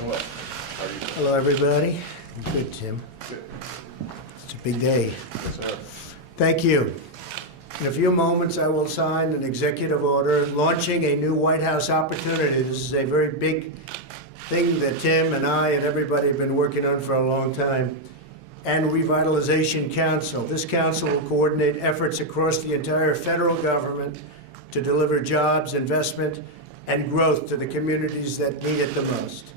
Hello, everybody. Good, Tim. Good. It's a big day. Yes, sir. Thank you. In a few moments, I will sign an executive order launching a new White House opportunity. This is a very big thing that Tim and I and everybody have been working on for a long time. And Revitalization Council. This council will coordinate efforts across the entire federal government to deliver jobs, investment, and growth to the communities that need it the most.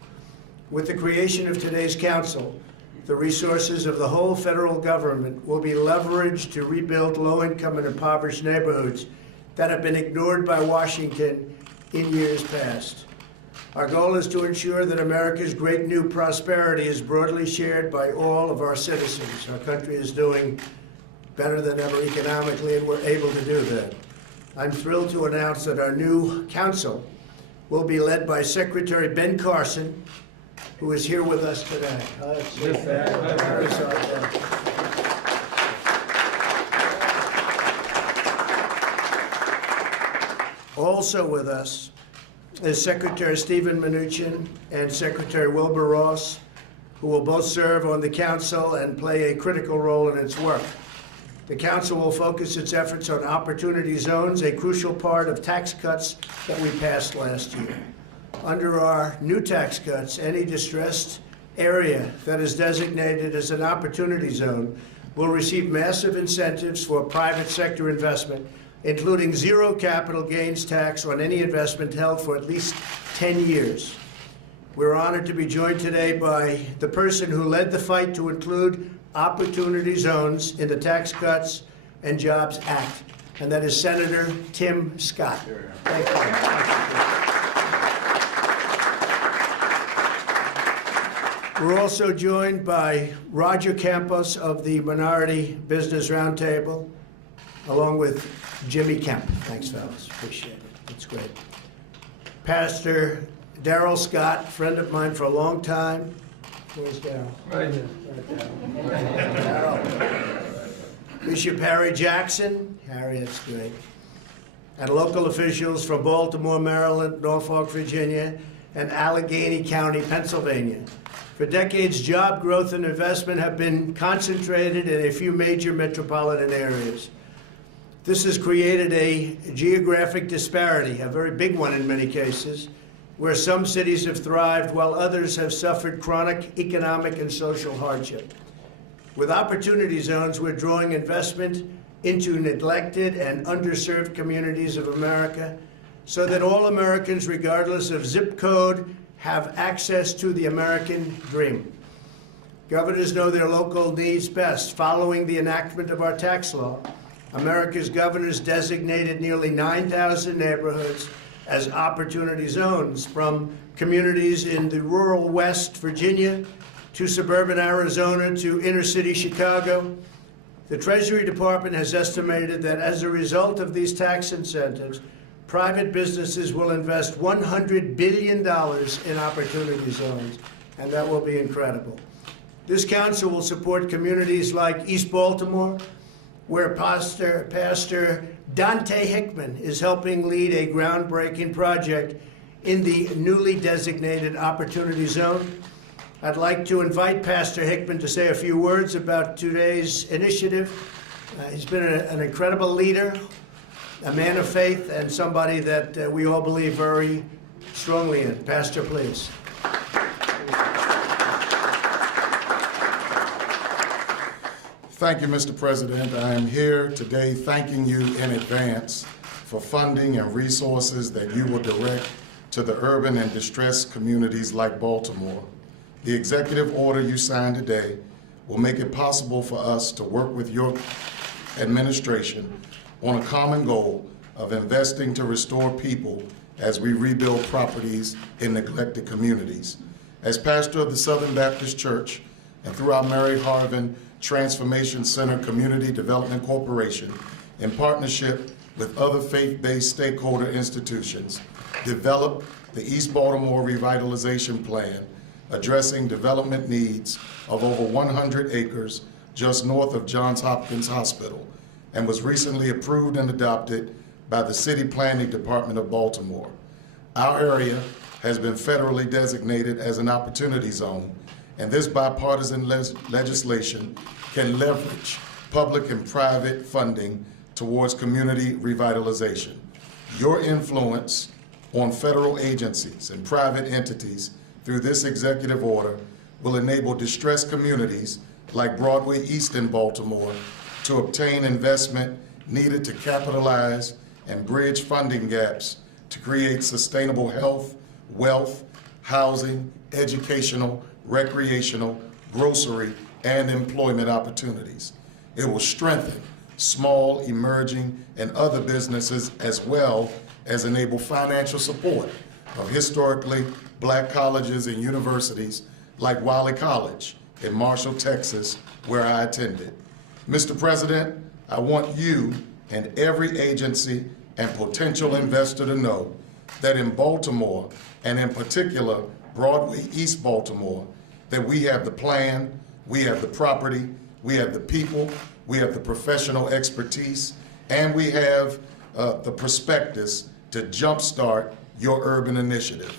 With the creation of today's council, the resources of the whole federal government will be leveraged to rebuild low-income and impoverished neighborhoods that have been ignored by Washington in years past. Our goal is to ensure that America's great new prosperity is broadly shared by all of our citizens. Our country is doing better than ever economically, and we're able to do that. I'm thrilled to announce that our new council will be led by Secretary Ben Carson, who is here with us today. Also with us is Secretary Stephen Mnuchin and Secretary Wilbur Ross, who will both serve on the council and play a critical role in its work. The council will focus its efforts on opportunity zones, a crucial part of tax cuts that we passed last year. Under our new tax cuts, any distressed area that is designated as an opportunity zone will receive massive incentives for private sector investment, including zero capital gains tax on any investment held for at least 10 years. We're honored to be joined today by the person who led the fight to include opportunity zones in the Tax Cuts and Jobs Act, and that is Senator Tim Scott. Thank you. We're also joined by Roger Campos of the Minority Business Roundtable, along with Jimmy Kemp. Thanks, fellas. Appreciate it. It's great. Pastor Darrell Scott, friend of mine for a long time. Where's Darrell? Right here. Darrell. Bishop Harry Jackson. Harry, that's great. And local officials from Baltimore, Maryland, Norfolk, Virginia, and Allegheny County, Pennsylvania. For decades, job growth and investment have been concentrated in a few major metropolitan areas. This has created a geographic disparity, a very big one in many cases, where some cities have thrived while others have suffered chronic economic and social hardship. With opportunity zones, we're drawing investment into neglected and underserved communities of America so that all Americans, regardless of zip code, have access to the American dream. Governors know their local needs best. Following the enactment of our tax law, America's governors designated nearly 9,000 neighborhoods as opportunity zones, from communities in the rural West Virginia to suburban Arizona to inner city Chicago. The Treasury Department has estimated that as a result of these tax incentives, private businesses will invest $100 billion in opportunity zones, and that will be incredible. This council will support communities like East Baltimore, where Pastor Dante Hickman is helping lead a groundbreaking project in the newly designated Opportunity Zone. I'd like to invite Pastor Hickman to say a few words about today's initiative. He's been an incredible leader, a man of faith, and somebody that we all believe very strongly in. Pastor, please. Thank you, Mr. President. I am here today thanking you in advance for funding and resources that you will direct to the urban and distressed communities like Baltimore. The executive order you signed today will make it possible for us to work with your administration on a common goal of investing to restore people as we rebuild properties in neglected communities. As pastor of the Southern Baptist Church and through our Mary Harvin Transformation Center Community Development Corporation, in partnership with other faith-based stakeholder institutions, developed the East Baltimore Revitalization Plan, addressing development needs of over 100 acres just north of Johns Hopkins Hospital, and was recently approved and adopted by the City Planning Department of Baltimore. Our area has been federally designated as an opportunity zone, and this bipartisan legislation can leverage public and private funding towards community revitalization. Your influence on federal agencies and private entities through this executive order will enable distressed communities like Broadway East in Baltimore to obtain investment needed to capitalize and bridge funding gaps to create sustainable health, wealth, housing, educational, recreational, grocery, and employment opportunities. It will strengthen small, emerging, and other businesses as well as enable financial support of historically black colleges and universities like Wiley College in Marshall, Texas, where I attended. Mr. President, I want you and every agency and potential investor to know that in Baltimore, and in particular Broadway East Baltimore, that we have the plan, we have the property, we have the people, we have the professional expertise, and we have the prospectus to jumpstart your urban initiative.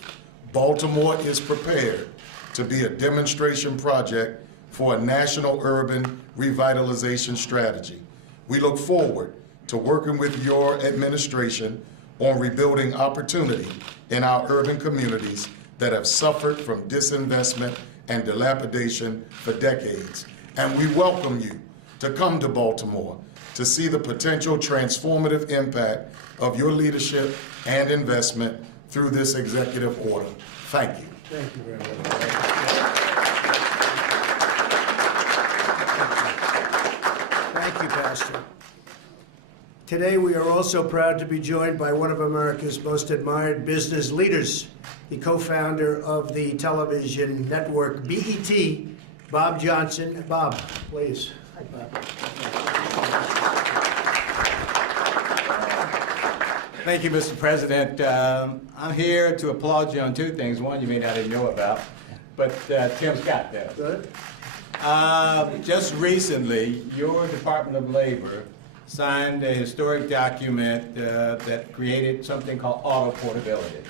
Baltimore is prepared to be a demonstration project for a national urban revitalization strategy. We look forward to working with your administration on rebuilding opportunity in our urban communities that have suffered from disinvestment and dilapidation for decades. And we welcome you to come to Baltimore to see the potential transformative impact of your leadership and investment through this executive order. Thank you. Thank you very much. Thank you, Pastor. Today, we are also proud to be joined by one of America's most admired business leaders, the co-founder of the television network BET, Bob Johnson. Bob, please. Hi, Bob. Thank you, Mr. President. I'm here to applaud you on two things. One you may not even know about, but Tim Scott does. Good. Just recently, your Department of Labor signed a historic document that created something called auto portability.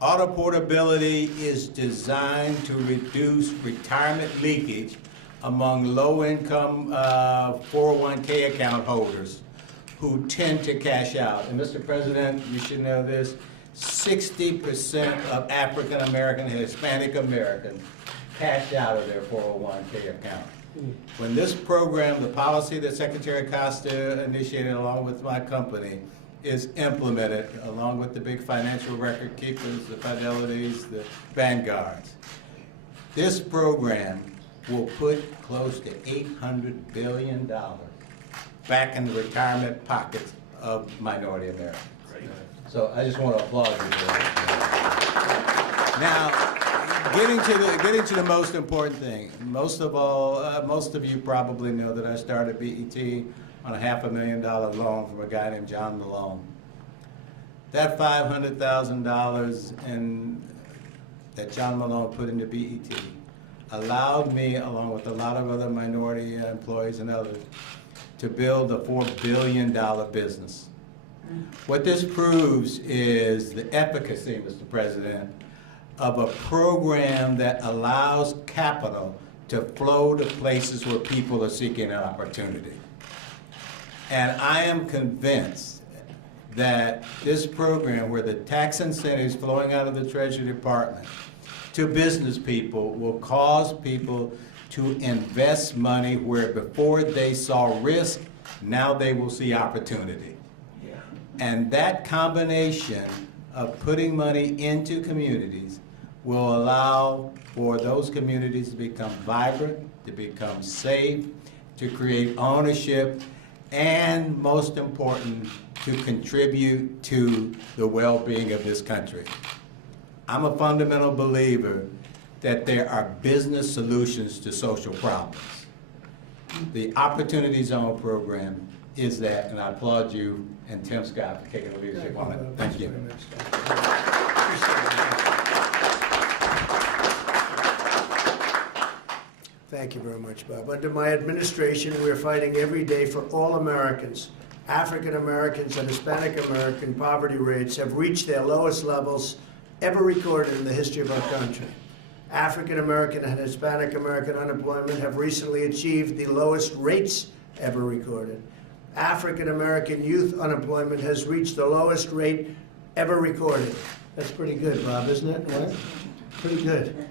Auto portability is designed to reduce retirement leakage among low-income 401k account holders who tend to cash out. And Mr. President, you should know this, 60% of African American and Hispanic Americans cash out of their 401k account. When this program, the policy that Secretary Costa initiated along with my company, is implemented along with the big financial record keepers, the Fidelities, the Vanguards, this program will put close to $800 billion back in the retirement pockets of minority Americans. So I just want to applaud you for that. Now, getting to the most important thing. Most of you probably know that I started BET on a $500,000 loan from a guy named John Malone. That $500,000 that John Malone put into BET allowed me, along with a lot of other minority employees and others, to build a $4 billion business. What this proves is the efficacy, Mr. President, of a program that allows capital to flow to places where people are seeking an opportunity. And I am convinced that this program, where the tax incentives flowing out of the Treasury Department to business people will cause people to invest money where before they saw risk, now they will see opportunity. Yeah. And that combination of putting money into communities will allow for those communities to become vibrant, to become safe, to create ownership, and most important, to contribute to the well-being of this country. I'm a fundamental believer that there are business solutions to social problems. The Opportunity Zone program is that, and I applaud you and Tim Scott for taking the leadership on it. Thank you. Thank you very much, Bob. Under my administration, we are fighting every day for all Americans. African Americans and Hispanic American poverty rates have reached their lowest levels ever recorded in the history of our country. African American and Hispanic American unemployment have recently achieved the lowest rates ever recorded. African American youth unemployment has reached the lowest rate ever recorded. That's pretty good, Bob, isn't it? What? Pretty good.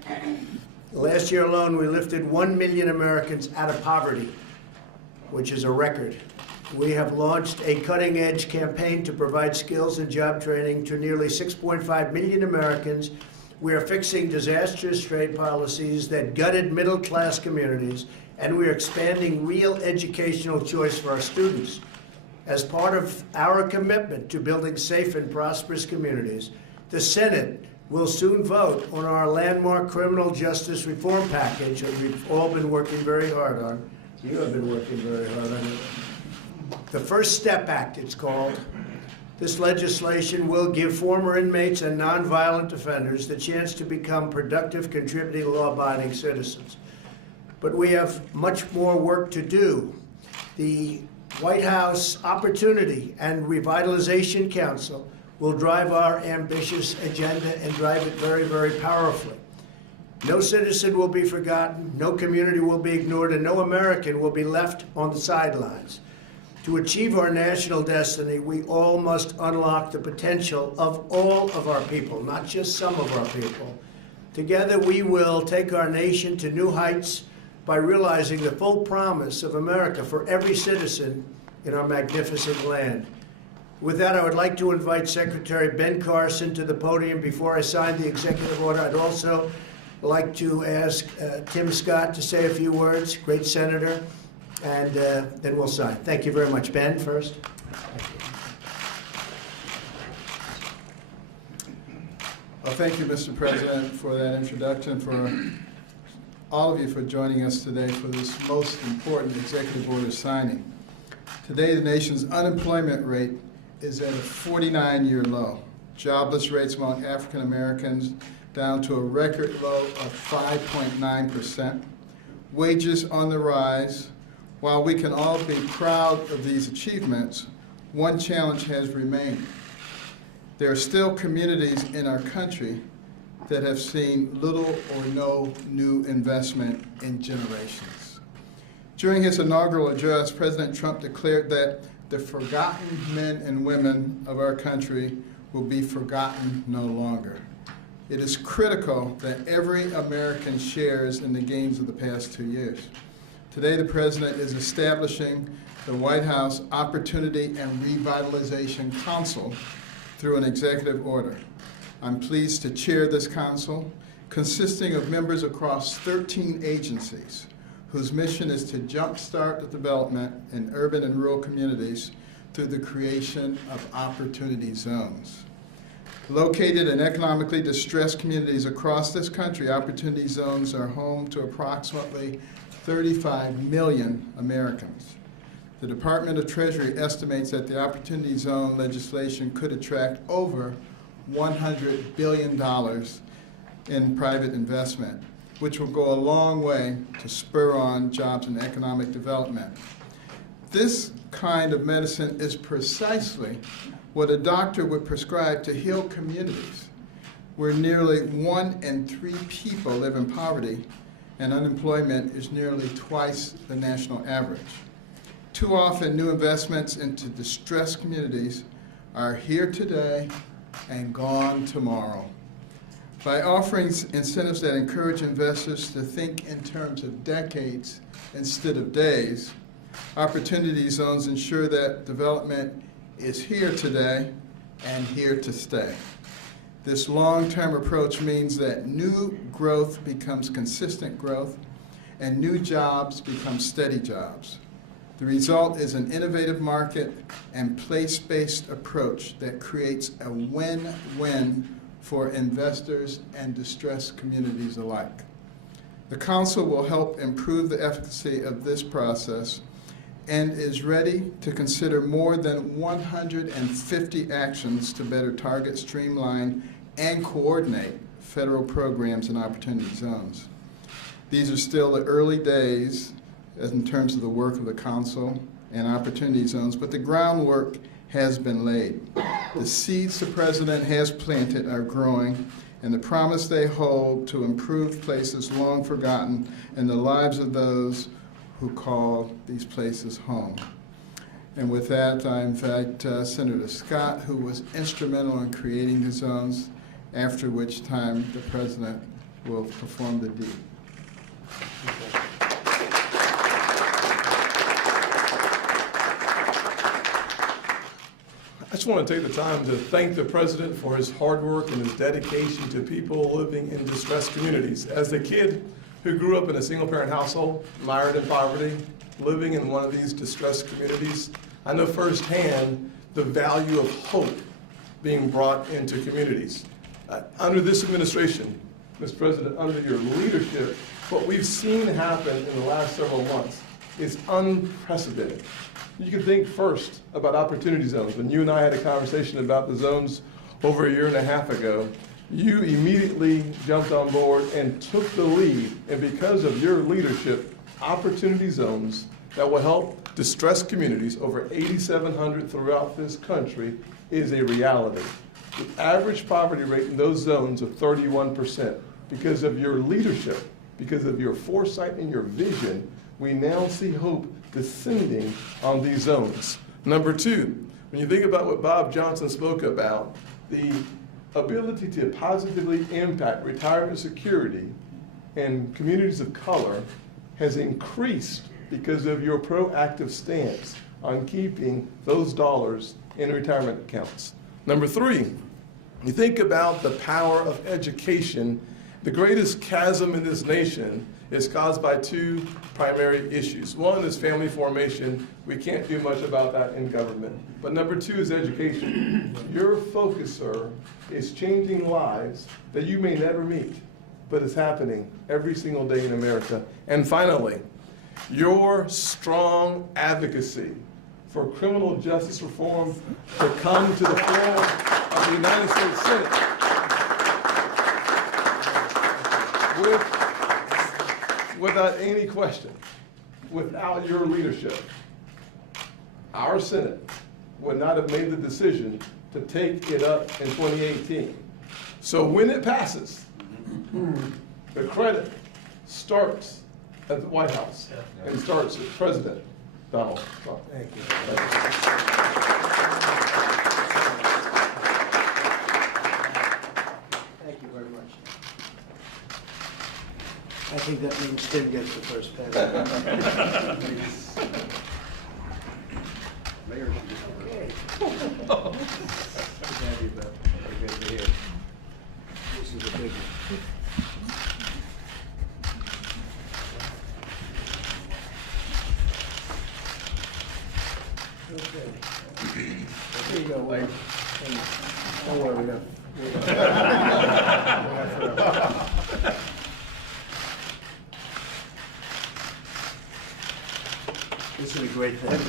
Last year alone, we lifted 1 million Americans out of poverty, which is a record. We have launched a cutting-edge campaign to provide skills and job training to nearly 6.5 million Americans. We are fixing disastrous trade policies that gutted middle-class communities, and we are expanding real educational choice for our students. As part of our commitment to building safe and prosperous communities, the Senate will soon vote on our landmark criminal justice reform package that we've all been working very hard on. You have been working very hard on it. The First Step Act, it's called. This legislation will give former inmates and nonviolent offenders the chance to become productive, contributing, law-abiding citizens. But we have much more work to do. The White House Opportunity and Revitalization Council will drive our ambitious agenda and drive it very, very powerfully. No citizen will be forgotten, no community will be ignored, and no American will be left on the sidelines. To achieve our national destiny, we all must unlock the potential of all of our people, not just some of our people. Together, we will take our nation to new heights by realizing the full promise of America for every citizen in our magnificent land. With that, I would like to invite Secretary Ben Carson to the podium. Before I sign the executive order, I'd also like to ask Tim Scott to say a few words, great senator, and then we'll sign. Thank you very much. Ben, first. Well, thank you, Mr. President, for that introduction, for all of you for joining us today for this most important executive order signing. Today, the nation's unemployment rate is at a 49-year low. Jobless rates among African Americans down to a record low of 5.9%. Wages on the rise. While we can all be proud of these achievements, one challenge has remained. There are still communities in our country that have seen little or no new investment in generations. During his inaugural address, President Trump declared that the forgotten men and women of our country will be forgotten no longer. It is critical that every American shares in the gains of the past 2 years. Today, the President is establishing the White House Opportunity and Revitalization Council through an executive order. I'm pleased to chair this council, consisting of members across 13 agencies, whose mission is to jumpstart the development in urban and rural communities through the creation of opportunity zones. Located in economically distressed communities across this country, opportunity zones are home to approximately 35 million Americans. The Department of Treasury estimates that the Opportunity Zone legislation could attract over $100 billion in private investment, which will go a long way to spur on jobs and economic development. This kind of medicine is precisely what a doctor would prescribe to heal communities where nearly 1 in 3 people live in poverty and unemployment is nearly twice the national average. Too often, new investments into distressed communities are here today and gone tomorrow. By offering incentives that encourage investors to think in terms of decades instead of days, opportunity zones ensure that development is here today and here to stay. This long-term approach means that new growth becomes consistent growth and new jobs become steady jobs. The result is an innovative market and place-based approach that creates a win-win for investors and distressed communities alike. The Council will help improve the efficacy of this process and is ready to consider more than 150 actions to better target, streamline, and coordinate federal programs and opportunity zones. These are still the early days in terms of the work of the Council and opportunity zones, but the groundwork has been laid. The seeds the president has planted are growing, and the promise they hold to improve places long forgotten and the lives of those who call these places home. And with that, I invite Senator Scott, who was instrumental in creating the zones, after which time the president will perform the deed. I just want to take the time to thank the president for his hard work and his dedication to people living in distressed communities. As a kid who grew up in a single-parent household, mired in poverty, living in one of these distressed communities, I know firsthand the value of hope being brought into communities. Under this administration, Mr. President, under your leadership, what we've seen happen in the last several months is unprecedented. You can think first about opportunity zones. When you and I had a conversation about the zones over a year and a half ago, you immediately jumped on board and took the lead. And because of your leadership, opportunity zones that will help distressed communities, over 8,700 throughout this country, is a reality. The average poverty rate in those zones of 31%. Because of your leadership, because of your foresight and your vision, we now see hope descending on these zones. Number two, when you think about what Bob Johnson spoke about, the ability to positively impact retirement security in communities of color has increased because of your proactive stance on keeping those dollars in retirement accounts. Number three, you think about the power of education. The greatest chasm in this nation is caused by two primary issues. One is family formation. We can't do much about that in government. But number two is education. Your focus, sir, is changing lives that you may never meet, but it's happening every single day in America. And finally, your strong advocacy for criminal justice reform to come to the floor of the United States Senate without any question, without your leadership, our Senate would not have made the decision to take it up in 2018. So when it passes, the credit starts at the White House and starts with President Donald Trump. Thank you. Thank you very much. I think that means Tim gets the first pass. This is a big one. Okay. Here you go, Wayne. Don't worry, we have This is a great thing.